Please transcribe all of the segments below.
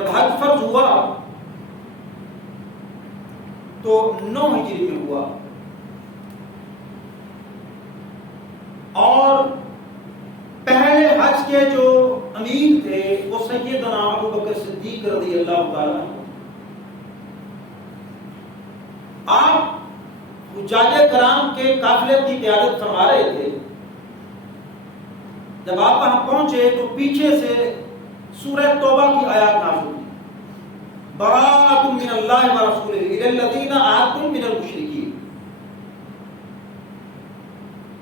جب حج فرض ہوا تو 9 ہجری میں ہوا، اور پہلے حج کے جو امیر تھے وہ سیدنا ابو بکر صدیق رضی اللہ تعالیٰ عنہ۔ آپ حجاج کرام کے قافلے کی قیادت فرما رہے تھے۔ جب آپ وہاں پہنچے تو پیچھے سے سورہ توبہ کی آیات نازل ہوئی، براءۃ من اللہ ورسولہ الی الذین عاہدتم من المشرکین،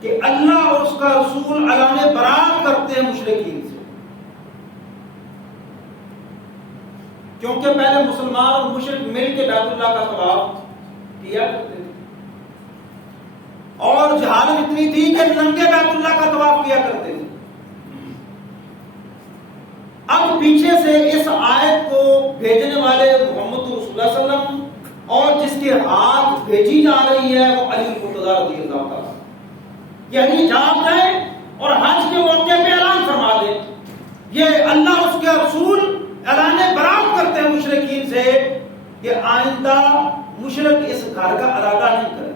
کہ اللہ اور اس کا رسول اعلان برات کرتے ہیں مشرکین سے، کیونکہ پہلے مسلمان اور مشرک مل کے بیت اللہ کا طواف کیا کرتے تھے، اور جہالت اتنی تھی کہ ننگے بیت اللہ کا طواف کیا کرتے تھے۔ اب پیچھے سے اس آیت کو بھیجنے والے محمد رسول اللہ صلی اللہ علیہ وسلم اور جس کے ہاتھ بھیجی جا رہی ہے وہ علی المرتضیٰ رضی اللہ تعالیٰ، یعنی جان گئے اور حج کے موقع پہ اعلان فرما دیں یہ اللہ اس کے رسول اعلان برات کرتے ہیں مشرکین سے کہ آئندہ مشرک اس گھر کا ارادہ نہیں کرے،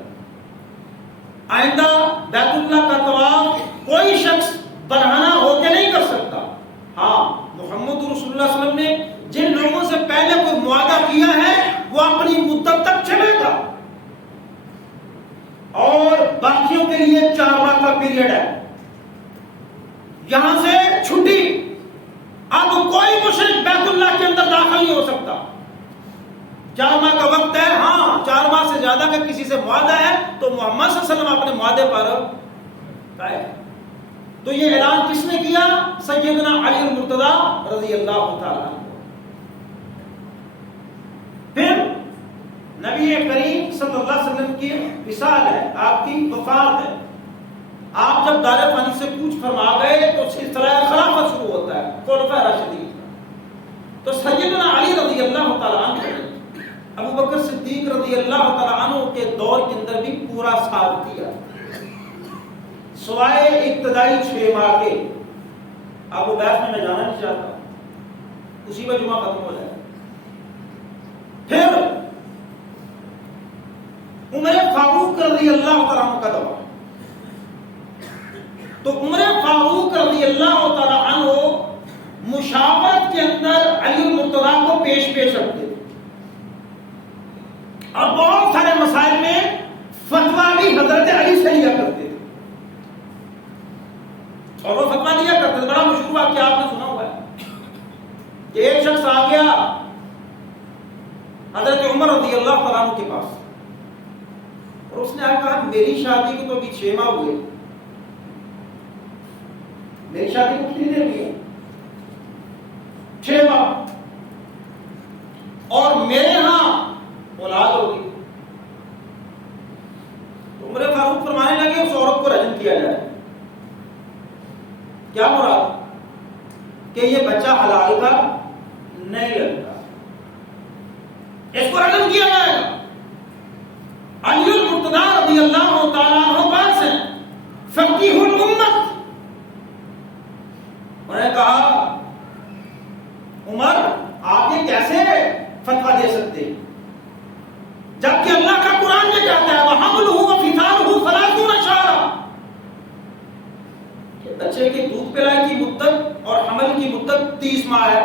آئندہ بیت اللہ کا طواف کوئی شخص بڑھانا ہو کے نہیں کر سکتا۔ ہاں، محمد رسول اللہ صلی اللہ علیہ وسلم نے جن لوگوں سے پہلے کوئی معاہدہ کیا ہے وہ اپنی مدت تک چلے گا، اور باقیوں کے لیے 4 ماہ کا پیریڈ ہے، یہاں سے چھٹی، اب کوئی مشرک بیت اللہ کے اندر داخل نہیں ہو سکتا۔ 4 ماہ کا وقت ہے، ہاں 4 ماہ سے زیادہ کا کسی سے معاہدہ ہے تو محمد صلی اللہ علیہ وسلم اپنے معاہدے پر قائم۔ تو یہ اعلان کس نے کیا؟ سیدنا علی المرتضیٰ رضی اللہ تعالیٰ عنہ۔ پھر نبی کریم صلی اللہ علیہ وسلم کی وصال ہے، آپ کی وفات ہے، آپ جب دار فانی سے کوچ فرما گئے تو سلسلہ خلافت شروع ہوتا ہے خلفائے راشدین۔ تو سیدنا علی رضی اللہ تعالیٰ عنہ ابو بکر صدیق رضی اللہ تعالیٰ عنہ کے دور کے اندر بھی پورا ساتھ دیا، سوائے ابتدائی 6 ماہ کے۔ آپ کو بیعت میں جانا نہیں چاہتا، اسی میں جمعہ ختم ہو جائے۔ پھر عمر فاروق رضی اللہ تعالیٰ عنہ کا دور، تو عمر فاروق رضی اللہ تعالیٰ عنہ مشاورت کے اندر علی المرتضیٰ کو پیش رکھتے تھے، اور بہت سارے مسائل میں فتویٰ بھی حضرت علی سے لیا کرتے تھے، اور وہ فتویٰ دیا کرتے تھے۔ بڑا مشہور واقعہ آپ نے سنا ہوا ہے کہ ایک شخص آ گیا حضرت عمر رضی اللہ تعالیٰ عنہ کے پاس، اور اس نے کہا میری شادی کو تو ابھی 6 ماہ ہوئے، میری شادی کو کتنی دیر ہوئی ہے؟ 6 ماہ، اور میرے ہاں اولاد ہوگی۔ تو عمر فاروق فرمانے لگے اس عورت کو رجم کیا جائے۔ کیا مراد؟ کہ یہ بچہ حلال کا نہیں لگتا، اس کو رجم کیا جائے گا۔ علی المرتضیٰ رضی اللہ تعالیٰ عنہ باز ہیں، فقیہ الامت، انہوں نے کہا عمر آپ یہ کیسے فتویٰ دے سکتے ہیں جبکہ اللہ کا قرآن یہ کہتا ہے وَحَمْلُهُ وَفِصَالُهُ 30 شهرا، کہ بچے کی دودھ پلانے کی مدت اور حمل کی مدت 30 ماہ ہے،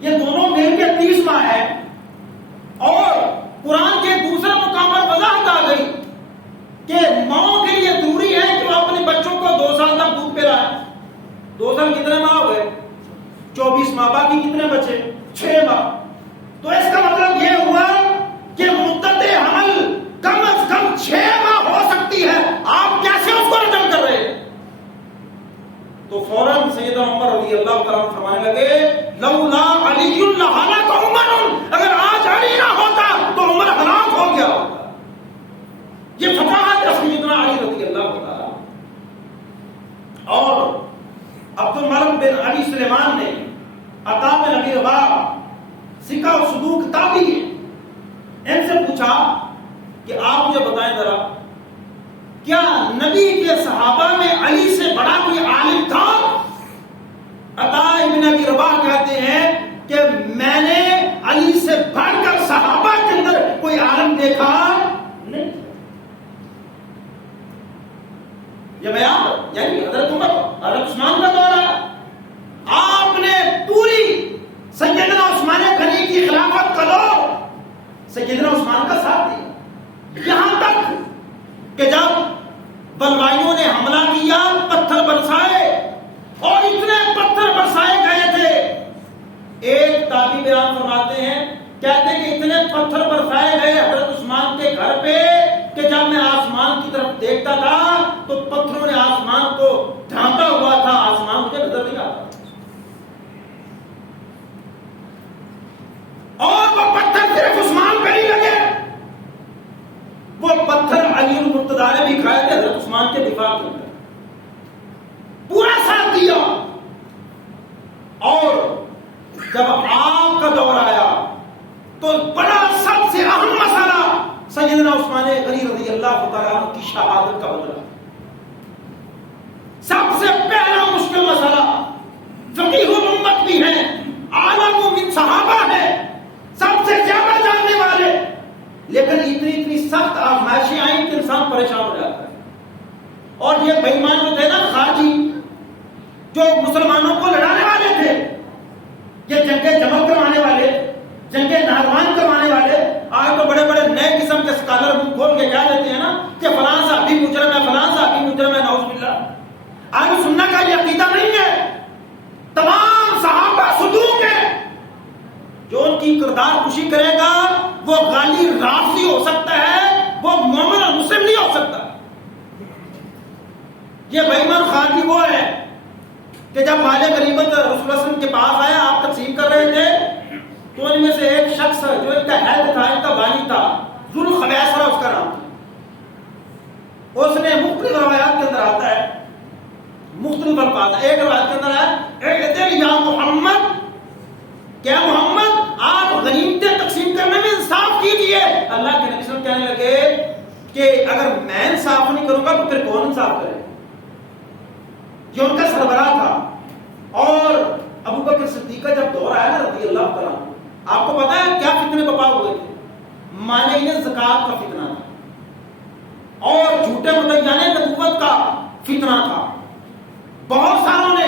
یہ دونوں مل کے 30 ماہ ہے، اور قرآن کے دوسرے مقام پر وضاحت آ گئی کہ ماں کے لیے ضروری ہے کہ وہ اپنے بچوں کو 2 سال تک دودھ پلائے۔ 2 سال کتنے ماہ ہوئے؟ 24 ماہ، باقی کتنے بچے؟ 6 ماہ۔ تو اس کا مطلب یہ ہوا کہ مدت حمل کم از کم 6 ماہ ہو سکتی ہے، آپ کیسے اس کو رجم کر رہے ہیں؟ تو فوراً سیدنا عمر رضی اللہ تعالیٰ عنہ فرمانے لگے لولا علی لہلک عمر، اگر آج علی نہ ہوتا تو عمر ہلاک ہو گیا ہوتا۔ یہ فتویٰ ہے سیدنا علی رضی اللہ تعالیٰ عنہ۔ اور عبد الملک بن ابی سلیمان نے عطا بن ابی رباح سکہ و صدوق تابعی ان سے پوچھا کہ آپ مجھے بتائیں ذرا کیا نبی کے صحابہ میں علی سے بڑا کوئی عالم تھا؟ عطا بن ابی رباح کہتے ہیں فلم یعنی حضرت عمر حضرت عثمان کا دور ہے، آپ نے پوری سیدنا عثمان غنی کی خلافت کا دور سیدنا عثمان کا ساتھ دیا، یہاں تک کہ جب بلوائیوں نے حملہ کیا، پتھر برسائے اور اتنے پتھر برسائے گئے تھے، ایک تابعی بیان فرماتے ہیں، کہتے ہیں کہ اتنے پتھر برسائے گئے حضرت عثمان کے گھر پہ کہ جب میں آسمان کی طرف دیکھتا تھا تو پتھروں نے آسمان کو ڈھانپا ہوا تھا، آسمان مجھے نظر نہیں آتا، اور وہ پتھر صرف عثمان پہ نہیں لگے، وہ پتھر علی المرتضیٰ نے بھی کھائے تھے حضرت عثمان کے دفاع کے اندر، پورا ساتھ دیا۔ اور جب آپ کا دور آیا تو بڑا سب سے اہم مسئلہ سیدنا عثمان غنی رضی اللہ تعالیٰ عنہ کی شہادت کا بدلا، سب سے پہلا مشکل مسئلہ، فقیہ الامت بھی ہے، عالم من صحابہ ہے، سب سے زیادہ جاننے والے، لیکن اتنی سخت آزمائشیں آئیں کہ انسان پریشان ہو جاتا ہے۔ اور یہ بے ایمان ہوتے ہیں نا خارجی، جو مسلمانوں کو لڑانے والے تھے، یہ جنگ جمل کروانے والے، جنگ نہروان کروانے والے، آج تو بڑے بڑے نئے قسم کے اسکالر منہ کھول کے کیا دیتے ہیں نا کہ فلاں صحابی مجرم ہے، فلاں صحابی مجرم ہے، نعوذ باللہ۔ اہل سنت کا یہ عقیدہ نہیں ہے، تمام صحابہ صدوق ہیں، جو ان کی کردار کشی کرے گا وہ غالی رافضی ہو سکتا ہے، وہ مومن اور مسلم نہیں ہو سکتا۔ یہ بے ایمان خارجی وہ ہے کہ جب مال غنیمت رسول اللہ صلی اللہ علیہ وسلم کے پاس آیا، آپ تقسیم کر رہے تھے، تو ان میں سے ایک شخص جو ان کا ہیڈ تھا، ان کا بانی تھا، ذوالخویصرہ اس کا نام تھا، اس نے مختلف روایات کے اندر آتا ہے، مختلف الفاظ، ایک روایت کے اندر ہے اعدل یا محمد، کیا محمد آپ غنیمتیں تقسیم کرنے میں انصاف کیجیے۔ اللہ کے نبی صلی اللہ علیہ وسلم کہنے لگے کہ اگر میں انصاف نہیں کروں گا تو پھر کون انصاف کرے؟ یہ ان کا سربراہ تھا۔ اور ابو بکر صدیق کا جب دور آیا نا رضی اللہ تعالیٰ، آپ کو پتا ہے کیا فتنے بپا ہوئے تھے؟ مانع زکات کا فتنہ تھا اور جھوٹے مدعیان نبوت کا فتنہ تھا، بہت ساروں نے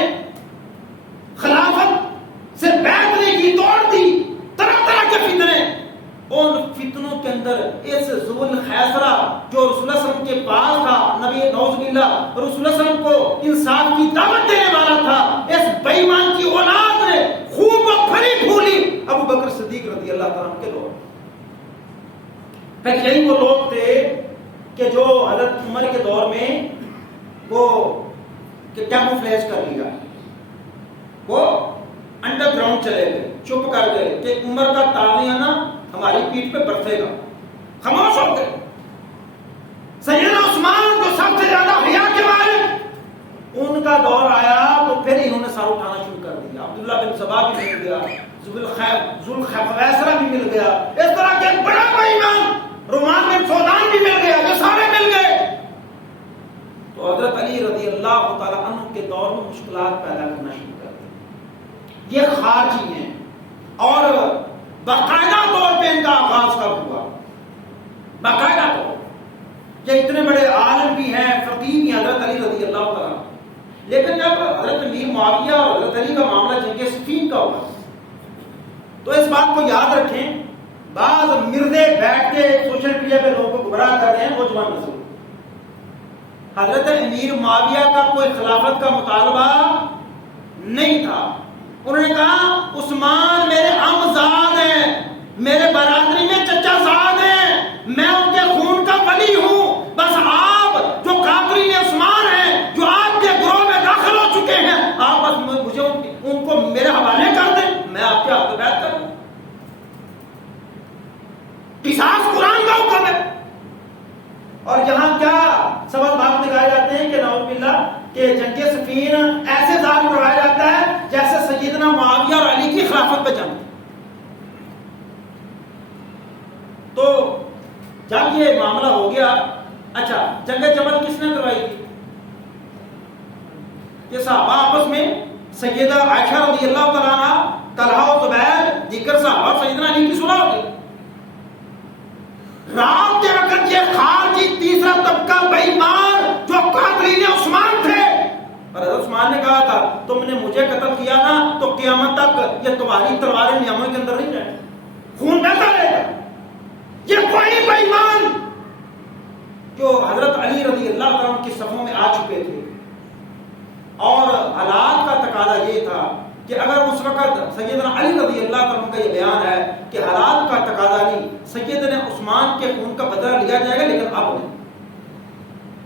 خلافت سے بیعت نہیں کی، توڑ دی، طرح طرح کے فتنے۔ ان فتنوں کے اندر اس ذوالخیصرہ جو رسول اللہ صلی اللہ علیہ وسلم کے پاس تھا، نبی نعوذ باللہ رسول اللہ صلی اللہ علیہ وسلم کو انصاف کی دعوت دینے والا تھا، اس بے ایمان کی اولاد نے خوب پھلی پھولی ابو بکر صدیق رضی اللہ تعالیٰ عنہ کے دور۔ پھر یہی وہ لوگ تھے کہ جو حضرت عمر کے دور میں وہ کیموفلیج کر لیا، وہ انڈر گراؤنڈ چلے گئے، چپ کر گئے کہ عمر کا تاغیہ نا ہماری پیٹھ پہ برسے گا، خاموش ہو گئے۔ سیدنا عثمان جو سب سے زیادہ حیا کے مالک، ان کا دور آیا تو پھر انہوں نے سر اٹھانا شروع کر دیا، عبداللہ بن سبا بھی مل گیا، ذوالخیصرہ بھی مل گیا، اس طرح کے بڑا بے ایمان رومان بن سودان بھی مل گیا، یہ سارے مل گئے۔ تو حضرت علی رضی اللہ تعالیٰ عنہ کے دور میں مشکلات پیدا کرنا شروع کر دی۔ یہ خارجی ہیں اور باقاعدہ طور پہ ان کا آغاز کب ہوا؟ باقاعدہ طور یہ اتنے بڑے عالم بھی ہیں، فقیہ بھی حضرت علی رضی اللہ تعالیٰ، لیکن جب حضرت امیر معاویہ اور حضرت علی کا معاملہ جنگ صفین کا ہوا تو اس بات کو یاد رکھیں، بعض مردے بیٹھ کے سوشل میڈیا پہ لوگوں کو گمراہ کر رہے ہیں، نوجوان نسل۔ حضرت امیر معاویہ کا کوئی خلافت کا مطالبہ نہیں تھا، انہوں نے کہا عثمان میرے عمزاد ہیں، میرے برادری میں چچا زاد ہیں، میں ان کے خون کا ولی ہوں، بس آپ جو قادری عثمان ہیں جو آپ کے گروہ میں داخل ہو چکے ہیں، آپ بس مجھے ان کو میرے حوالے کر دیں، میں آپ کے ہاتھ بیعت کروں۔ قصاص قرآن کا حکم ہے۔ اور یہاں کیا سبب بات نکالے جاتے ہیں کہ نعوذ باللہ کہ جنگ صفین ایسے ظالم کروایا جاتا ہے جیسے سیدنا معاویہ اور علی کی خلافت پہ جنگ۔ تو جب یہ معاملہ ہو گیا، اچھا جنگ جمل کس نے کروائی تھی؟ یہ صحابہ آپس میں، سیدہ عائشہ رضی اللہ تعالیٰ عنہ، طلحہ و زبیر، دیگر صحابہ، سیدنا علی کی صلح ہو گئی۔ رات کے وقت یہ خارجی تیسرا طبقہ بے ایمان جو قاتلین عثمان عثمان نے کہا تھا تم نے مجھے قتل کیا نا تو قیامت تک یہ تمہاری تلواریں نیاموں کے اندر نہیں رہے، خون بہتا رہے گا۔ یہ کوئی بے ایمان جو حضرت علی رضی اللہ عنہ کی صفوں میں آ چکے تھے، اور حالات کا تقاضا یہ تھا کہ اگر اس وقت سیدنا علی رضی اللہ عنہ کا یہ بیان ہے کہ حالات کا تقاضا نہیں، سیدنا عثمان کے خون کا بدلہ لیا جائے گا، لیکن اب نہیں۔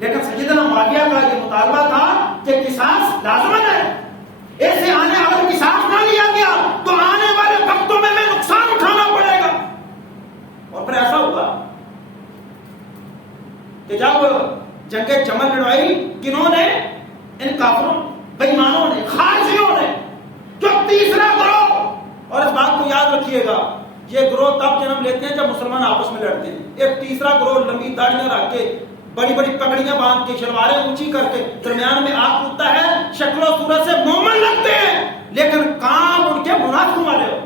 لیکن سیدنا معاویہ کا یہ مطالبہ تھا کہ قصاص لازمن ہے، ایسے اگر قصاص نہ لیا گیا تو آنے والے وقتوں میں نقصان اٹھانا پڑے گا۔ اور پھر ایسا ہوا کہ جب جنگ جمل لڑائی کنہوں نے؟ ان کافروں، بے ایمانوں نے، خارجیوں نے، جو تیسرا گروہ۔ اور اس بات کو یاد رکھیے گا، یہ گروہ تب جنم لیتے ہیں جب مسلمان آپس میں لڑتے ہیں۔ ایک تیسرا گروہ لمبی داڑیاں رکھ کے، بڑی بڑی پگڑیاں باندھ کے، شلواریں اونچی کر کے، درمیان میں آگ پھوٹتا ہے، شکل و صورت سے مومن لگتے ہیں لیکن کام ان کے منافق والے ہو۔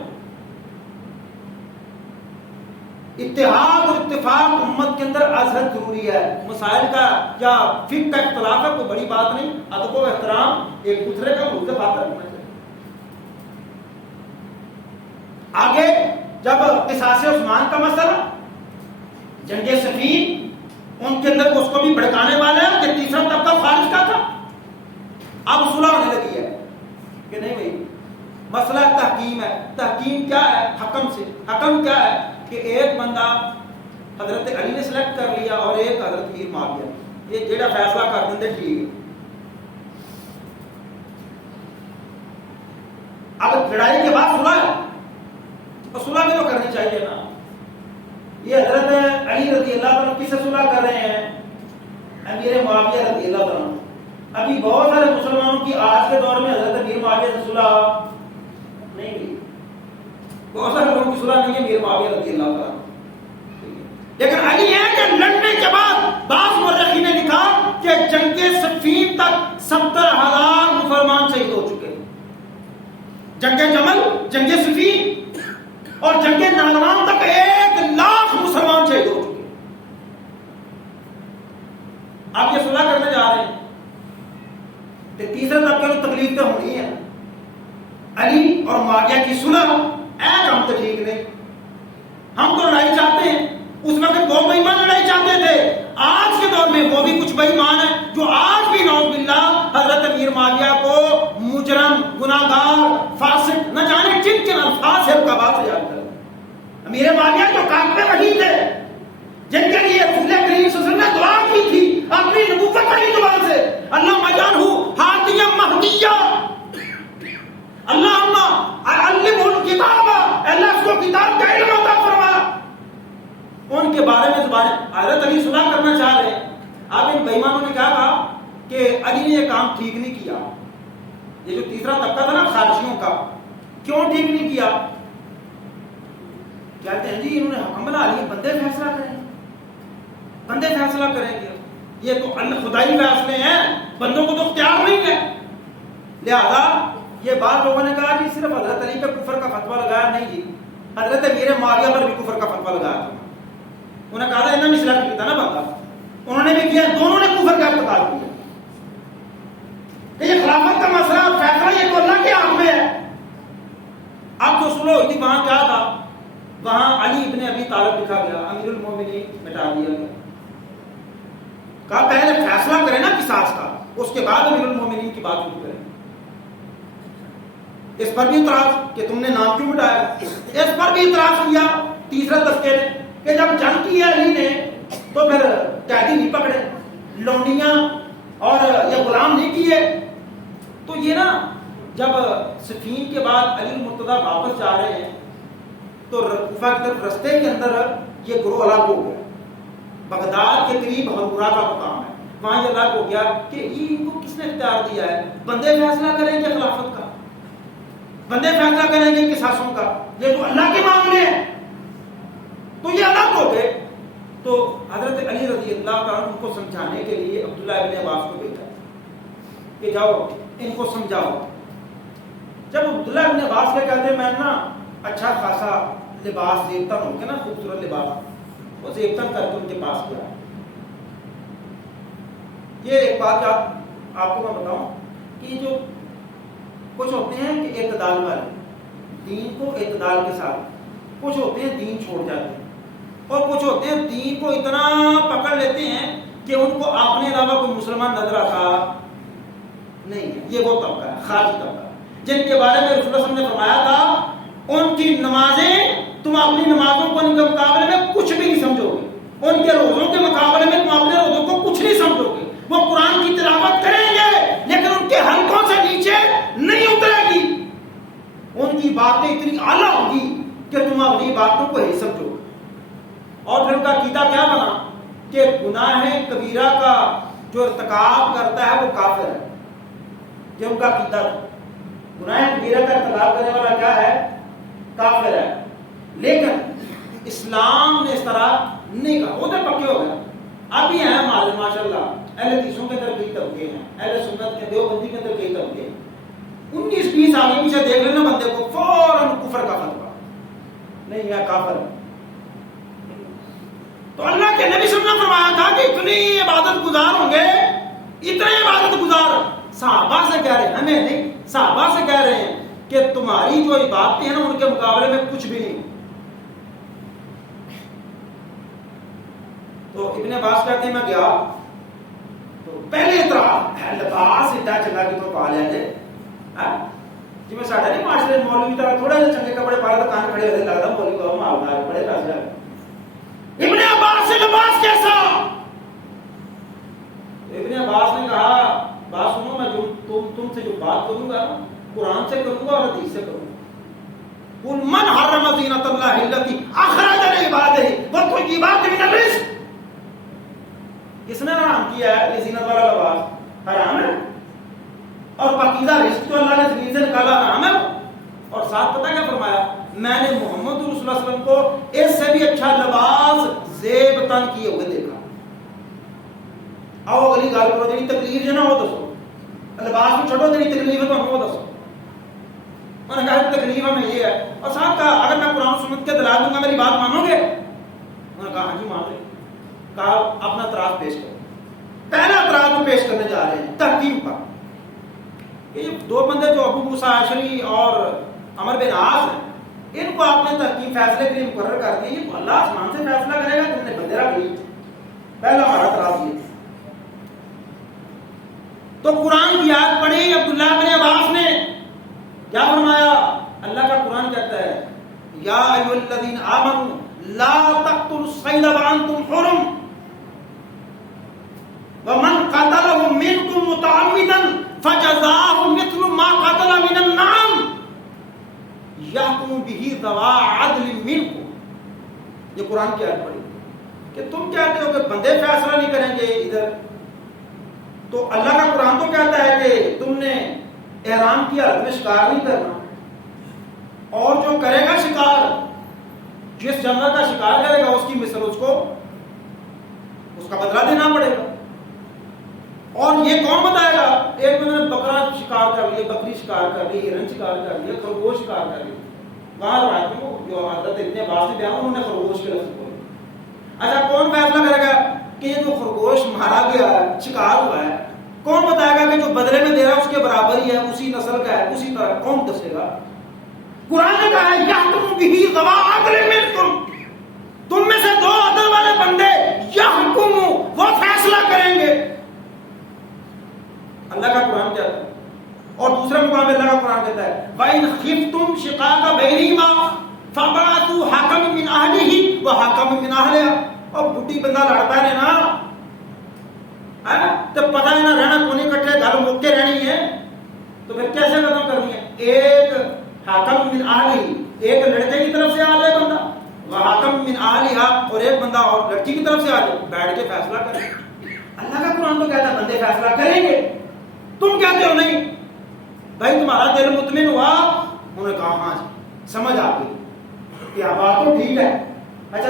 اتحاد اور اتفاق امت کے اندر ازحد ضروری ہے۔ مسائل کا یا فقہ کا اختلاف ہے کوئی بڑی بات نہیں، ادب و احترام ایک دوسرے کا ملک بات رکھنا چاہیے۔ آگے جب قصاص عثمان کا مسئلہ، جنگ صفین، ان کے اندر اس کو بھی بھڑکانے والا ہے کہ تیسرا طبقہ خارج کا تھا۔ اب صلح ہونے لگی ہے کہ نہیں بھائی مسئلہ تحکیم ہے۔ تحکیم کیا ہے؟ حکم سے۔ حکم کیا ہے کہ ایک بندہ حضرت علی نے سلیکٹ کر لیا اور ایک حضرت میر معاویہ، یہ جیڑا فیصلہ کر دیں ٹھیک ہے۔ اب لڑائی کے بعد صلح ہے، اور صلح بھی تو کرنی چاہیے نا۔ یہ حضرت علی رضی اللہ عنہ کس سے صلح کر رہے ہیں؟ امیر معاویہ رضی اللہ عنہ۔ ابھی بہت سارے مسلمانوں کی آج کے دور میں حضرت امیر معاویہ سے صلح نہیں ہوئی، بہت سارے لوگوں کی صلح نہیں ہے امیر معاویہ رضی اللہ عنہ۔ لیکن علی ہے کہ لڑنے کے بعد بعض مورخین نے لکھا کہ جنگ صفین تک 70,000 مسلمان شہید ہو چکے، جنگ جمل، جنگ صفین اور جنگ نہروان تک 1,00,000 مسلمان شہید ہو چکے۔ آپ یہ صلح کرنے جا رہے ہیں کہ تیسرے طبقے کو تکلیف تو ہونی ہے۔ علی اور معاویہ کی صلح ہم تو ٹھیک نہیں، ہم تو لڑائی چاہتے ہیں۔ اس وقت وہ بے ایمان لڑائی چاہتے تھے، آج کے دور میں وہ بھی کچھ بے ایمان ہیں جو آج بھی نعوذ باللہ حضرت امیر معاویہ کو مجرم، گناہگار، فاسق، نہ جانے کن کن الفاظ سے مقابلہ سے یاد کریں۔ امیر معاویہ جو کاتب وحی تھے، جن کے لیے رسول کریم صلی اللہ علیہ وسلم نے دعا کی تھی اپنی نبوت والی زبان سے، اللہم اجعلہ ہادیا مہدیا، اللہم علمہ الکتاب، اللہ اس کو کتاب کا علم عطا فرما۔ ان کے بارے میں زبان حضرت علی صلح کرنا چاہ رہے ہیں۔ اب ان بے ایمانوں نے کیا کہا کہ علی نے یہ کام ٹھیک نہیں کیا۔ یہ جو تیسرا طبقہ تھا نا خارجیوں کا، کیوں ٹھیک نہیں کیا؟ کہتے ہیں جی انہوں نے حکم بنا لیا، بندے فیصلہ کریں، بندے فیصلہ کریں گے، یہ تو اللہ خدائی فیصلے ہیں، بندوں کو تو اختیار نہیں ہے۔ لہذا یہ بات لوگوں نے کہا کہ صرف حضرت علی پہ کفر کا فتویٰ لگایا، نہیں جی حضرت امیر معاویہ پر بھی کفر کا فتویٰ لگایا تھا۔ انہوں نے کہا تھا انہوں نے سلیکٹ کیا تھا نا بندہ، انہوں نے بھی کیا، دونوں نے کفر کا ارتکاب کیا کہ یہ خلافت کا مسئلہ فیصلہ یہ تو اللہ کے ہاتھ میں ہے۔ اب جو صلح ہوئی تھی وہاں کیا تھا؟ وہاں علی ابن ابی طالب لکھا گیا، امیر المومنین مٹا دیا گیا۔ کہا پہلے فیصلہ کریں نا قصاص کا، اس کے بعد امیر المومنین کی بات شروع کریں۔ اس پر بھی اعتراض کہ تم نے نام کیوں مٹایا، اس پر بھی اعتراض کیا تیسرا طبقے نے کہ جب جنگ کی ہے علی نے تو پھر قیدی نہیں پکڑے، لونڈیاں اور یہ غلام نہیں کیے۔ تو یہ نا جب صفین کے بعد علی المرتضیٰ واپس جا رہے ہیں تو کوفہ کی طرف رستے کے اندر یہ گروہ الگ ہو گیا۔ بغداد کے قریب ہرورہ کا مقام ہے، وہاں یہ الگ ہو گیا کہ یہ ان کو کس نے اختیار دیا ہے؟ بندے فیصلہ کریں گے خلافت کا، بندے فیصلہ کریں گے قصاصوں کا، یہ تو اللہ کے معاملے ہیں۔ تو یہ الگ ہو گئے۔ تو حضرت علی رضی اللہ عنہ ان کو سمجھانے کے لیے عبداللہ ابن عباس کو بھیجا کہ جاؤ ان کو سمجھاؤ۔ جب عبداللہ ابن عباس کے کہتے میں نا اچھا خاصا لباس زیبتن ہو کے نا، خوبصورت لباس، وہ زیبتن کر کے ان کے پاس گیا۔ یہ ایک بات آپ کو میں بتاؤں کہ جو کچھ ہوتے ہیں کہ اعتدال والے دین کو اعتدال کے ساتھ، کچھ ہوتے ہیں دین چھوڑ جاتے ہیں، اور کچھ ہوتے ہیں دین کو اتنا پکڑ لیتے ہیں کہ ان کو اپنے علاوہ کوئی مسلمان نظر آتا نہیں ہے. یہ وہ طبقہ ہے، خارجی طبقہ، جن کے بارے میں رسول اللہ صلی اللہ علیہ وسلم نے فرمایا تھا ان کی نمازیں تم اپنی نمازوں کو ان کے مقابلے میں کچھ بھی نہیں سمجھو گے، ان کے روزوں کے مقابلے میں تم اپنے روزوں کو کچھ نہیں سمجھو گے. وہ قرآن کی تلاوت کریں گے لیکن ان کے حلقوں سے نیچے نہیں اترے گی. ان کی باتیں اتنی اعلیٰ ہوگی کہ تم اپنی باتوں کو ہی سمجھو گے. اور پھر ان کا عقیدہ کیا بنا کہ گناہ کبیرہ کا جو ارتکاب کرتا ہے وہ کافر ہے. یہ ان کا عقیدہ تھا، گناہ کبیرہ کا ارتکاب کرنے والا کیا ہے؟ کافر ہے. لیکن اسلام نے اس طرح نہیں کہا. وہ تو پکے ہو گئے. ابھی ہیں ہمارے ماشاء اللہ اہل حدیثوں کے اندر کئی طبقے ہیں، اہل سنت کے دیوبندی کے اندر کئی طبقے ہیں. 19-20 آگے پیچھے دیکھ لینا بندے کو فوراً کفر کا فتویٰ نہیں ہے، کافر ہے. تو اللہ کے نبی صلی اللہ علیہ وسلم نے فرمایا تھا کہ اتنی عبادت گزار ہوں گے، اتنے عبادت گزار. صحابہ سے کہہ رہے ہیں، ہمیں نہیں، صحابہ سے کہہ رہے ہیں کہ تمہاری جو عبادتیں ہیں نا ان کے مقابلے میں کچھ بھی نہیں. تو ابن عباس کہتے ہیں میں گیا تو پہلے اعتراض لباس ایڈا چنگا کہ تو پا لیا جائے جی میں ساڈا نہیں معاشرے مولوی طرح تھوڑا جہا چنگے کپڑے پا کے کان کھڑے ہوتے لگتا مولوی کو مالدار بڑے پیسے. ابن عباس سے لباس کیسا؟ ابن عباس نے کہا بات سنو، میں جو تم سے جو بات کروں گا قرآن سے کروں گا اور حدیث سے کروں گا. قل من حرم زینۃ اللہ التی اخرج لعبادہ والطیبات من الرزق. کس نے حرام کیا ہے یہ زینت والا لباس؟ حرام ہے. اور پاکیزہ رزق جو اللہ نے زمین سے نکالا حرام ہے. اور ساتھ پتہ کیا فرمایا؟ میں نے محمد رسول اللہ صلی اللہ علیہ وسلم کو اس سے بھی اچھا لباس زیب تن کیے ہوئے دیکھا. آؤ اگلی گل کرو جی تکلیف جو نا وہ دسو. لباس کو چھوڑو تیری تکلیف ہے تو ہم وہ دسو. انہوں نے کہا تکلیف ہمیں یہ ہے. اور ساتھ کہا اگر میں قرآن سنت کے دلائل دوں گا میری بات مانو گے؟ انہوں نے کہا ہاں جی مان لیں. کہا اپنا اعتراض پیش کرو. پہلا اعتراض وہ پیش کرنے جا رہے ہیں ترتیب پر. یہ دو بندے جو ابو موسیٰ اشعری اور عمر بن عاص ہیں، ان کو آپ نے ترتیب فیصلے کے لیے مقرر کر دی. یہ اللہ آسمان سے فیصلہ کرے گا، تم نے بندے رکھ لی. پہلا ہمارا اعتراض یہ. تو قرآن کی آیت پڑھی عبداللہ بن عباس نے، کیا فرمایا؟ اللہ کا قرآن کہتا ہے یا ایھا الذین آمنوا لا تقتلوا الصید وانتم حرم ومن قتله منکم متعمدا فجزاء مثل ما قتل من النعم یحکم به ذوی عدل منکم. یہ قرآن کی آیت پڑھی کہ تم کہتے ہو کہ بندے فیصلہ نہیں کریں گے ادھر، تو اللہ کا قرآن تو کہتا ہے کہ تم نے احرام کی حالت میں شکار نہیں کرنا، اور جو کرے گا شکار، جس جانور کا شکار کرے گا اس کی مثل اس کو اس کا بدلہ دینا پڑے گا. اور یہ کون بتائے گا؟ ایک بندے نے بکرا شکار کر لیا، بکری شکار کر لی، ہرن شکار کر لیا، خرگوش شکار کر لی. وہاں روایت میں جو حضرت ابن عباس نے بیان انہوں نے خرگوش کے لفظ بولے. اچھا کون فیصلہ کرے گا کہ یہ جو خرگوش مارا گیا ہے، شکار ہوا ہے، کون بتائے گا کہ جو بدلے میں دے رہا ہے اس کے برابر ہی ہے، اسی نسل کا ہے، اسی طرح؟ کون دسے گا؟ قرآن نے کہا ہے یحکم بہ ذوی عدل منکم، تم میں سے دو عدل والے بندے یحکم، وہ فیصلہ کریں گے. اللہ کا قرآن کہتا ہے. اور دوسرے مقام میں اللہ کا قرآن کہتا ہے وَإِنْ خِفْتُمْ شِقَاقَ بَيْنِهِمَا فَابْعَثُوا حَكَمًا مِّنْ أَهْلِهِ وَحَكَمًا مِّنْ أَهْلِهَا. اور بڈھی بندہ لڑتا ہے نا تو پتہ ہے نا رہنا کونی کٹھے گھر موقع رہنی ہے، تو پھر کیسے ختم کرنی ہے؟ ایک حاکم من اہلہ، ایک لڑکے کی طرف سے آ جائے بندہ، وحاکم من اہلہا، اور ایک بندہ اور لڑکی کی طرف سے آ جائے، بیٹھ کے فیصلہ کرے. اللہ کا قرآن تو کہتا ہے بندے فیصلہ کریں گے. تم کہتے ہو نہیں. بھائی تمہارا دل مطمئن ہوا؟ انہوں نے کہا ہاں جی سمجھ آ گئی، یہ بات تو ٹھیک ہے. اچھا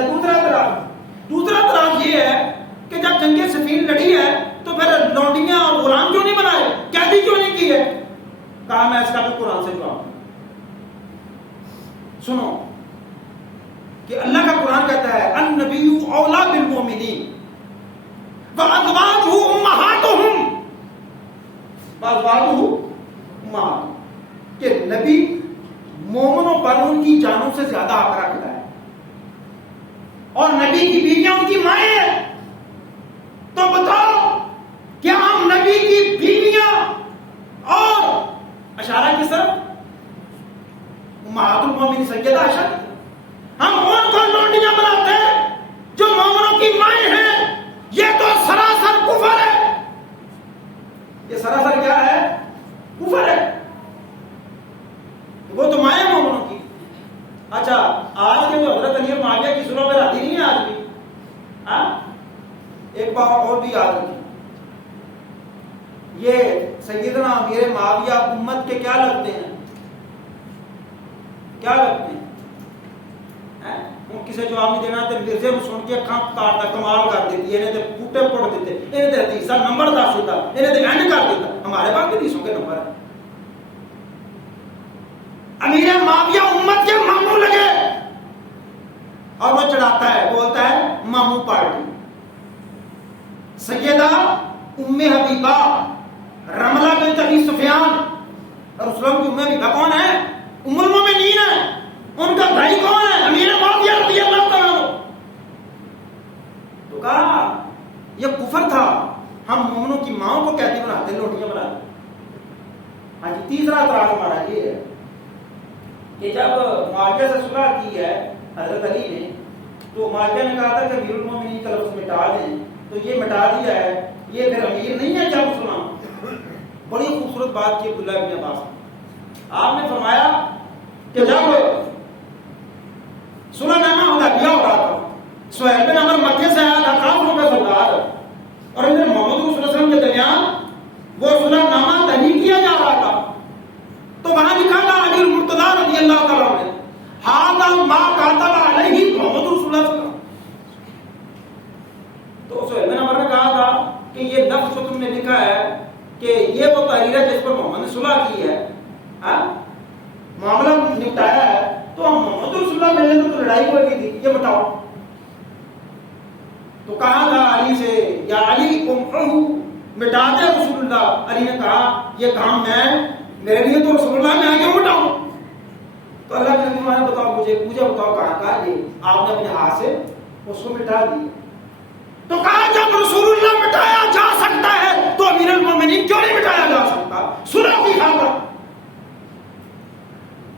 دوسرا اعتراض یہ ہے کہ جب جنگ صفین لڑی ہے تو پھر لونڈیاں اور غلام کیوں نہیں بنائے، قیدی کیوں نہیں کیے؟ کہا میں اس کا بھی قرآن سے جواب. سنو کہ اللہ کا قرآن کہتا ہے النبی اولی بالمؤمنین وازواجہ امہاتہم. کہ نبی مومنوں پر ان کی جانوں سے زیادہ حق رکھتا ہے، اور نبی کی بیویاں ان کی مائیں ہیں. تو بتاؤ کیا ہم نبی کی بیویاں اور اشارہ کی طرف امہات المومنین سیدہ عائشہ ہم ان کو لونڈیاں بناتے ہیں جو مومنوں کی مائیں ہیں؟ یہ تو سراسر کفر ہے. یہ سراسر کیا ہے؟ کفر ہے. وہ تو مائیں مومنوں کی. اچھا آج کے جو حضرت علی معاویہ کی صلح پہ راضی نہیں ہے آج بھی. ایک بات اور بھی یاد رکھیں، یہ سیدنا امیر معاویہ امت کے کیا لگتے ہیں؟ کیا لگتے ہیں؟ کسی جو آمی دینا تے مرزے کو سن کے کھپ کاٹتا کمال کر دیتی ہے، انہیں تے پوٹے پڑ دیتے، انہیں تے حدیثہ نمبر دس دیتا، انہیں تے اینڈ کر دیتا. ہمارے پاس بھی حدیثوں کے نمبر ہے. امیر معاویہ امت کے ماموں لگے اور وہ چڑھاتا ہے، بولتا ہے ماموں پارٹی. سیدہ ام حبیبہ رملہ بنت ابی سفیان اور اسلام کی ام حبیبہ کون ہے؟ ام المومنین ہے. ان کا بھائی کون ہے؟ امیر معاویہ رضی اللہ تعالیٰ عنہ. تو کہا یہ کفر تھا، ہم مومنوں کی ماؤں کو کہتے بناتے لوٹیاں بناتے. ہاں جی تیسرا اعتراض ہمارا یہ ہے کہ جب معاویہ سے صلح کی ہے حضرت علی نے، تو معاویہ نے کہا تھا کہ امیر المومنین کا لفظ مٹا دیں، تو یہ مٹا دیا ہے، یہ پھر امیر نہیں ہے کیا مسلمان؟ بڑی خوبصورت بات کی عبداللہ بن عباس نے. آپ نے فرمایا کہ جب صلح نامہ حدیبیہ ہو رہا تھا، سہیل بن عمرو مکے سے آیا تھا، کافروں کا سردار، اور ادھر محمد رسول اللہ صلی اللہ علیہ وسلم کے درمیان وہ صلح نامہ تحریر کیا جا رہا تھا. تو وہاں لکھا تھا علی المرتضیٰ رضی اللہ تعالیٰ عنہ ھذا ما کاتب علیہ محمد رسول اللہ صلی اللہ علیہ وسلم. تو سہیل بن عمرو نے کہا تھا کہ یہ لفظ جو تم نے لکھا ہے کہ یہ وہ تحریر ہے جس پر محمد نے صلح کی ہے، معاملہ نپٹایا ہے، تو ہم محمد رسول اللہ ملنے تو لڑائی ہوئی تھی، یہ بتاؤ. تو کہا تھا علی سے یا علی امحو مٹا دے رسول اللہ. علی نے کہا یہ کام میرے لیے تو رسول اللہ میں آگے بتاؤں. تو اللہ کے نبی نے بتاؤ مجھے بتاؤ کہاں کا یہ آپ نے اپنے ہاتھ سے اس کو مٹا دی. تو کہا جب رسول اللہ مٹایا جا سکتا ہے تو امیر المومنین کیوں نہیں مٹایا جا سکتا صلح کی خاطر؟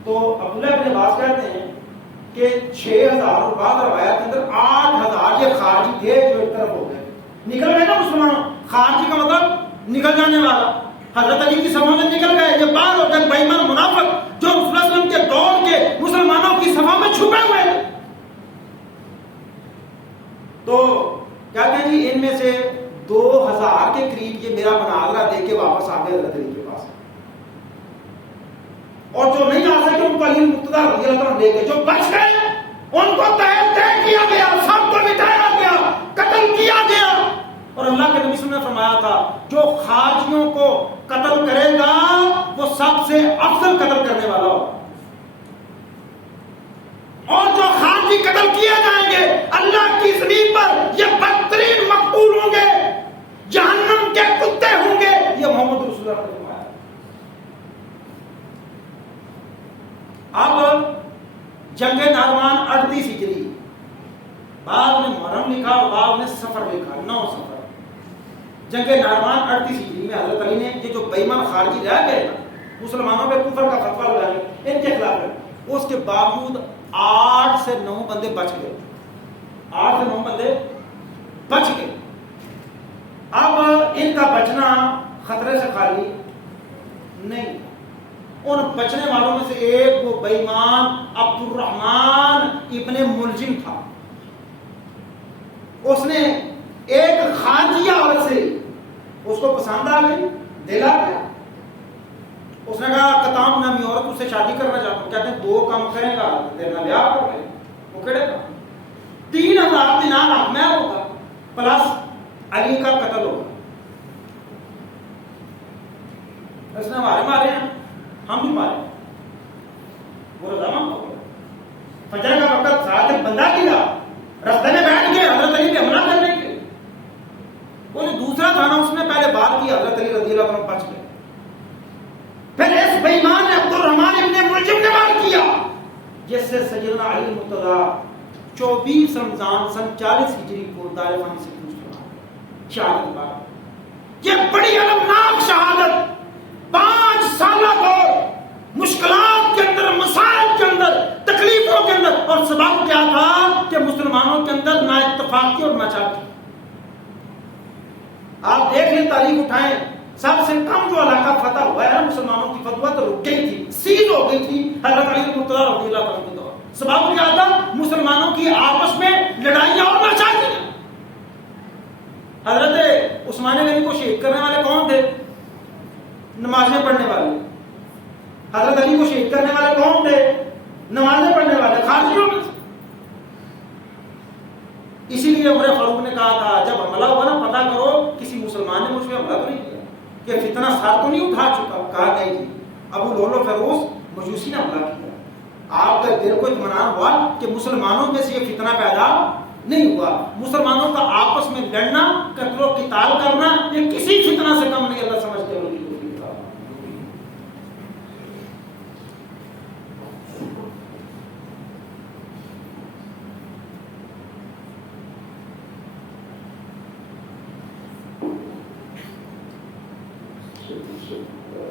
تو عبداللہ ابن عباس کہتے ہیں کہ 6000 بعد روایات کے اندر 8000 یہ خارجی تھے جو ایک طرف ہو گئے، نکل گئے نا مسلمان. خارجی کا مطلب نکل جانے والا. حضرت علی کی صفوں میں نکل گئے، یہ باہر ہو گئے بے ایمان منافق جو رسول اللہ صلی اللہ علیہ وسلم کے دور کے مسلمانوں کی صفوں میں چھپے ہوئے تھے. تو کہتے ہیں جی ان میں سے 2000 کے قریب یہ میرا مناظرہ دے کے واپس آ گئے حضرت علی کے پاس، اور جو نہیں آ سکے ان کو علی المرتضیٰ رضی اللہ عنہ لے گئے. جو بچ گئے ان کو طے کیا گیا، سب کو مٹایا گیا، قتل کیا گیا. اور اللہ کے نبی صلی اللہ علیہ وسلم نے فرمایا تھا جو خارجیوں کو قتل کرے گا وہ سب سے افضل قتل کرنے والا ہوگا، اور جو خارجی قتل کیے جائیں گے اللہ کی زمین پر یہ بدترین مقتول ہوں گے، جہنم کے کتے ہوں گے. یہ محمد رسول اللہ نے فرمایا. اب جنگ نہروان 38 ہجری، بعد میں محرم لکھا اور بعد میں سفر لکھا، 9 سفر. جنگ نہروان 38 ہجری میں حضرت علی نے یہ جو بے ایمان خارجی رہ گئے نا مسلمانوں پہ کفر کا فتویٰ لگانے ان کے خلاف ہے، اس کے باوجود 8 سے 9 بندے بچ گئے. 8 سے 9 بندے بچ گئے. اب ان کا بچنا خطرے سے خالی نہیں. ان بچنے والوں میں سے ایک وہ بے ایمان عبد الرحمن ابن ملجم تھا. اس نے ایک خارجیہ عورت سے اس کو پسند آ گئی، دل آ گیا. اس نے کہا کتام نامی عورت اس سے شادی کرنا چاہتا ہوں. کہتے ہیں 2 کام کرے گا تیرا بیاہ ہو گئے. وہ کہڑے گا 3000 دینار حق میں ہوگا پلس علی کا قتل ہوگا. اس نے ہمارے مارے ہیں ہم بھی مارے. وہ رضامند ہو گیا. فجر کا وقت ساتھ ایک بندہ کیا رستے میں بیٹھ کے حضرت علی پہ حملہ کرنے کے. وہ جو دوسرا تھا نا اس نے پہلے بات کی، حضرت علی رضی اللہ عنہ بچ گئے. بےمان عبد الرحمن ابن ملجم نے وار کیا، جس سے سیدنا علی مرتضیٰ 24 رمضان سن 40 ہجری کو دار فانی سے شہادت پا۔ یہ بڑی المناک شہادت 5 سالہ کو مشکلات کے اندر، مسائل کے اندر، تکلیفوں کے اندر، اور سبب کیا تھا کہ مسلمانوں کے اندر نا اتفاقی اور ناچاکی۔ آپ دیکھ لیں، تاریخ اٹھائیں، سب سے کم جو علاقہ فتح ہوا ہے مسلمانوں کی فتویٰ تو رک گئی تھی، سیل ہو گئی تھی حضرت علی مرتضیٰ رضی اللہ عنہ کے دور۔ سبب کیا تھا؟ مسلمانوں کی آپس میں لڑائیاں اور ناچاکیاں۔ حضرت عثمان غنی کو شہید کرنے والے کون تھے؟ نمازیں پڑھنے والے۔ حضرت علی کو شہید کرنے والے کون تھے؟ نمازیں پڑھنے والے، خارجیوں میں۔ اسی لیے عمر فاروق نے کہا تھا جب حملہ ہوا نا، پتہ کرو کسی مسلمان نے مجھ پہ حملہ تو نہیں کیا، کہ فتنہ سر تو نہیں اٹھا چکا؟ کہا نہیں جی، ابو لولو فیروز مجوسی نے حملہ کیا۔ آپ کا دل کو اطمینان ہوا کہ مسلمانوں میں سے یہ فتنہ پیدا نہیں ہوا۔ مسلمانوں کا آپس میں لڑنا، قتل و قتال کرنا، یہ کسی فتنہ سے کم نہیں، اللہ سمجھتے ہو۔